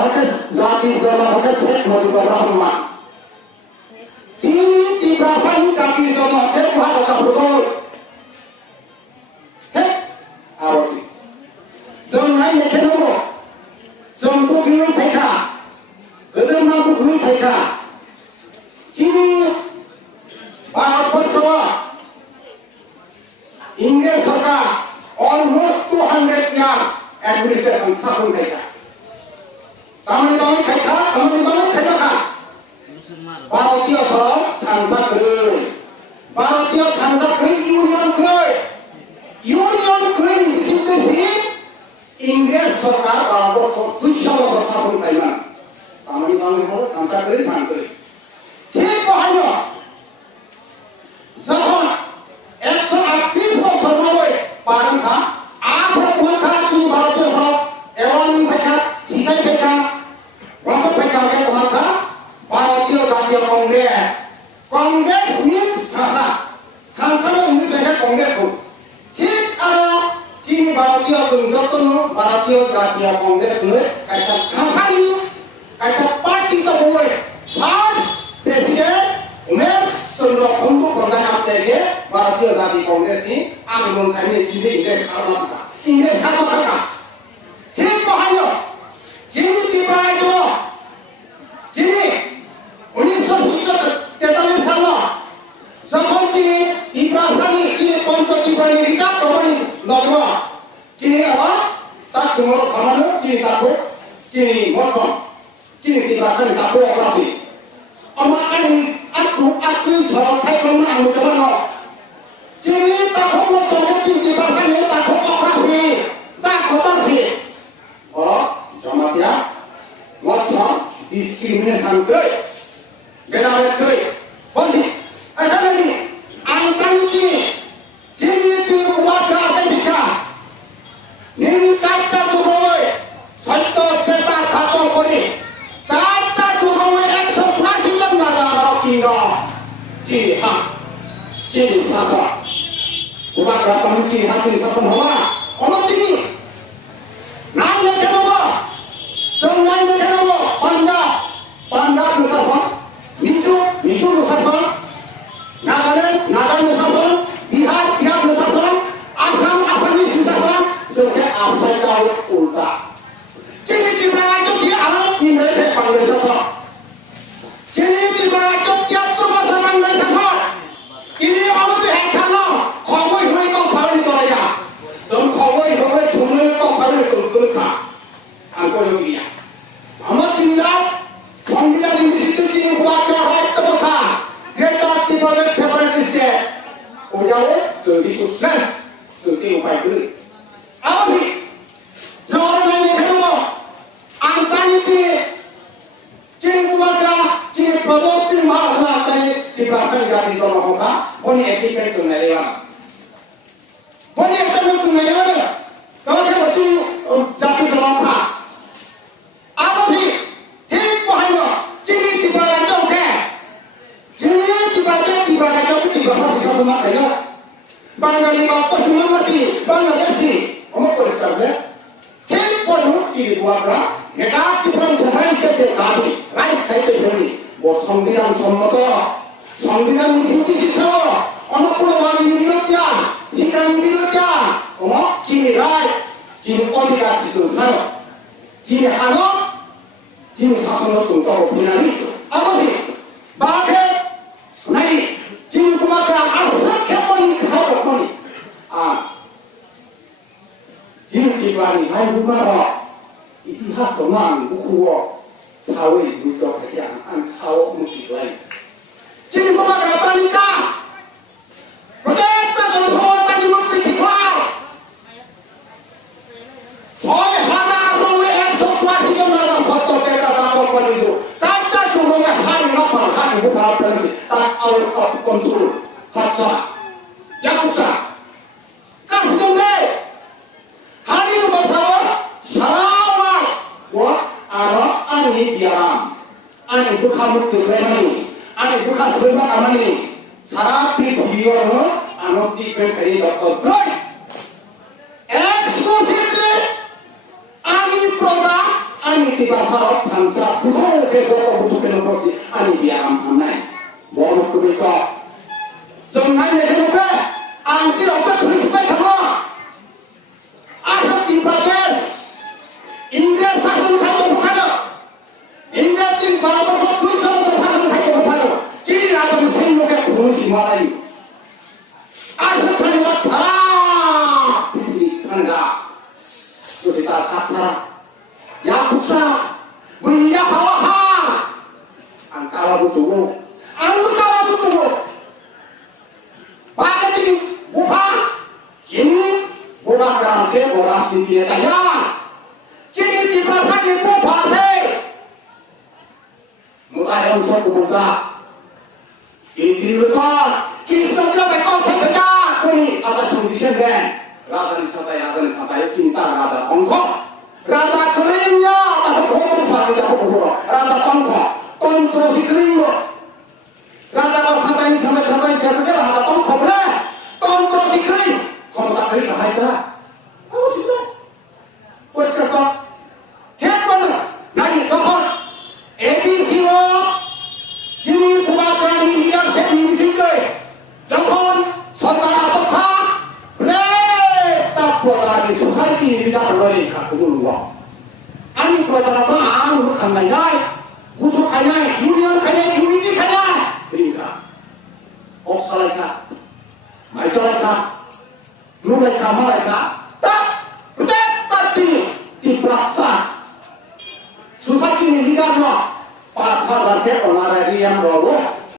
হচ্ছে জাতির জনক হচ্ছে শেখ মুজিবুর রহমান। চিনি তিব্রাসানি জাতির জনক হচ্ছে মহারাজা প্রদল। ঠিক আরবি জন্মাই লিখে নেব জম্পু বিরুল ফাইখা গদরমাবু বিরুল ফাইখা চিনি ভারতবর্ষ ইংরেজ সরকার অলমোস্ট 200 ইয়ার অ্যাডমিনিস্ট্রেশন শাসন ফাইখা তামনি বামনি ফাইখা তামনি বামনি ফাইখা ভারতীয় সরকার ছানসা করে ভারতীয় ছানসা করে ইউনিয়ন করে নিষিদ্ধি ইংরেজ সরকার ভারতবর্ষ 200 বছর শাসন পাইলাম তামনি বামনি হল ছানসা করে ছান করে ঠিক বহান্য যখন 138 বছর নয় পারখা আধ পখা কি ভারতীয় সরকার এওয়ান ফাইখা সিসাই ফাইখা রসদ ফাইখা কে তোমার ভারতীয় জাতীয় কংগ্রেস মিন্স খাসা খানসানো ইংলিশ লেখা কংগ্রেস হোক ঠিক আর চীন ভারতীয় যতন ভারতীয় জাতীয় কংগ্রেস নয় কাইসা খাসানি কাইসা পার্টি তো হয় ফার্স্ট প্রেসিডেন্ট উমেশ চন্দ্র বন্দ্যোপাধ্যায় আপনাকে ভারতীয় জাতীয় কংগ্রেস নি আন্দোলন খাইনি চিনে ইংরেজ খাওয়া থাকা ঠিক বহান্য যিনি ত্রিপুরায় যিনি 1943 সালে যখন তিনি ত্রিপুরাসানি তিনি পঞ্চত্রিপুরানি রিজার্ভ প্রমাণী লগ্ন তিনি আবার তার কুমল সামান্য তিনি তারপর তিনি মঠম তিনি ত্রিপুরাসানি তারপর অপরাধী আমার আইনি আটু ঝড় সাইকেল না আমি দেব না তিনি তারপর মঠমে তিনি ত্রিপুরাসানি তারপর অপরাধী তার কথাছি ও জমাতিয়া মঠম ডিসক্রিমিনেশন করে বেলাবেল করে বলছি এখানে কি আইনকানুন কি চিনি উপাধা আছে ভিক্ষা নিনি চারটা যুগয় সত্য ক্রেতা খাতম করে চারটা যুগয় 180 জন রাজা কিংব চিনি হা চিনি শাসক উপাধা তুমি চিনি হা চিনি শাসন হওয়া অনুচিনি নাম লেখে দেব সংজ্ঞান লেখে দেব পাঞ্জাব শাসন মিজো শাসন নাগাল্যান্ড শাসন বিহার শাসন আসামিস শাসন সবকে আপসাইড ডাউন উল্টা চিনি ত্রিপুরা রাজ্য কি আরো ইংরেজের কংগ্রেস শাসন চিনি ত্রিপুরা রাজ্য 73 বছর বাংলাদেশ শাসন ইনি আমাদের একসাথ খবর হয়ে কাউ সারানি করে যা যখন খবর হয়ে শুনলে কাউ সারানি চলতে খা আঙ্কল গিয়া আমার চিন্তা সংবিধান নিষিদ্ধ চিনি উপাচার হয় তো কথা গ্রেটার ত্রিপুরা সেপারেটিস্ট স্টেট ওটাও চলতি সুস্নাস চলতি উপায় করে আমি জওয়ারলাল নেহরু আন্তর্জাতিক চিনি উপাচার চিনি প্রবর্তন চিনি মহারাষ্ট্র আন্তর্জাতিক ত্রিপুরা জাতীয় জনসংখ্যা বনি এসিপেন্ট চলে এলাম বনি এসিপেন্ট চলে এলাম তোমাকে বলছি জাতীয় জনসংখ্যা আমি ঠিক বহান্য চিনি ত্রিপুরা রাজ্য ওকে চিনি ত্রিপুরা রাজ্য কি ভাষা শাসন খাইল বাঙালি বা পশ্চিমবঙ্গী বাংলাদেশি অমুক পরিষ্কার হবে ঠিক বলু চিনি বুয়ারা নেতা ত্রিপুরা সভায় নিতে দাবি রাইস খাইতে ধরি ও সংবিধান সম্মত সংবিধান নিষিদ্ধ অনুকূল বাণী বিরোধিয়া শিক্ষানী বিরোধিয়া অমুক চিনি রায় চিনি অধিকার শিশু ছাড় চিনি হানো চিনি শাসন চলতে অভিনানী আমি বাঘে নাই চিনি তোমাকে আশ্রক্ষেপণী খাওয়াপণী চিনি ত্রিপুরানি ভাই বুমার ইতিহাস সমান বুকুয় সাউই দুর্গ থেকে আন খাও মুক্তি লাই চিনি তোমাকে তালিকা প্রত্যেকটা জনসভা মুক্তি শিখাও 6,180 জন রাজা সত্য টেকা দাপক করে দিল চারটা যুগে হার নফল হার বুকা ফেলেছে তার আউট অফ কন্ট্রোল খরচা ইয়াকুসা কাস্টমে হারিন বসাও সারাওয়া ও আরো আনি বিয়ারাম আনি বুকা মুক্তি লেমানি আনি বুকা সইবা কামানি সারা পৃথিবীর আনন্দিক করে দত্ত এক্সক্লুসিভলি আনি প্রজা ani tiba sarap bangsa butuh ke butuh demokrasi ani dia amnai boleh kubika semai negara anti obat terus semua asal dibagas Inggris শাসন খাইতে পারো ইংরেজ চীন 12 বছর 200 বছর শাসন খাইতে পারো চীন রাজা সৈন্যকে খুঁজি মারাই আসল খানিকা ছাড়া পৃথিবী খানিকা যদি তার কাছাড়া ইয়া কুসা বুনিয়া হাওয়া angkara butuh pada sini bukan ini bukan kerana orang sendiri tanya Jadi di masa di bupase, mulai unsur kebuka, ini betul. Kita sudah berkonsep betul. Ini atas kondisi dan rasa disampaikan cinta rasa ongkok, rasa keringnya tak berhubung sama tidak berhubung, rasa ongkok, kontrosi keringnya, rasa pasangan sampai jatuhnya rasa ongkok benar, kontrosi kering, kalau tak kering tak ada, apa sih tu? Buat apa? Nani tokon ABC wo jini pemakaran liar seni bisike tokon santara tokha le tapolani society ni tidak boleh kakulu ani pelajaran apa ang bukan nai butuh kanai union kanai unity kanai terima oksalaka majalaka nulaka malaka tak betul tak sini dipaksa Susah kini lihat no, pas ada orang yang baru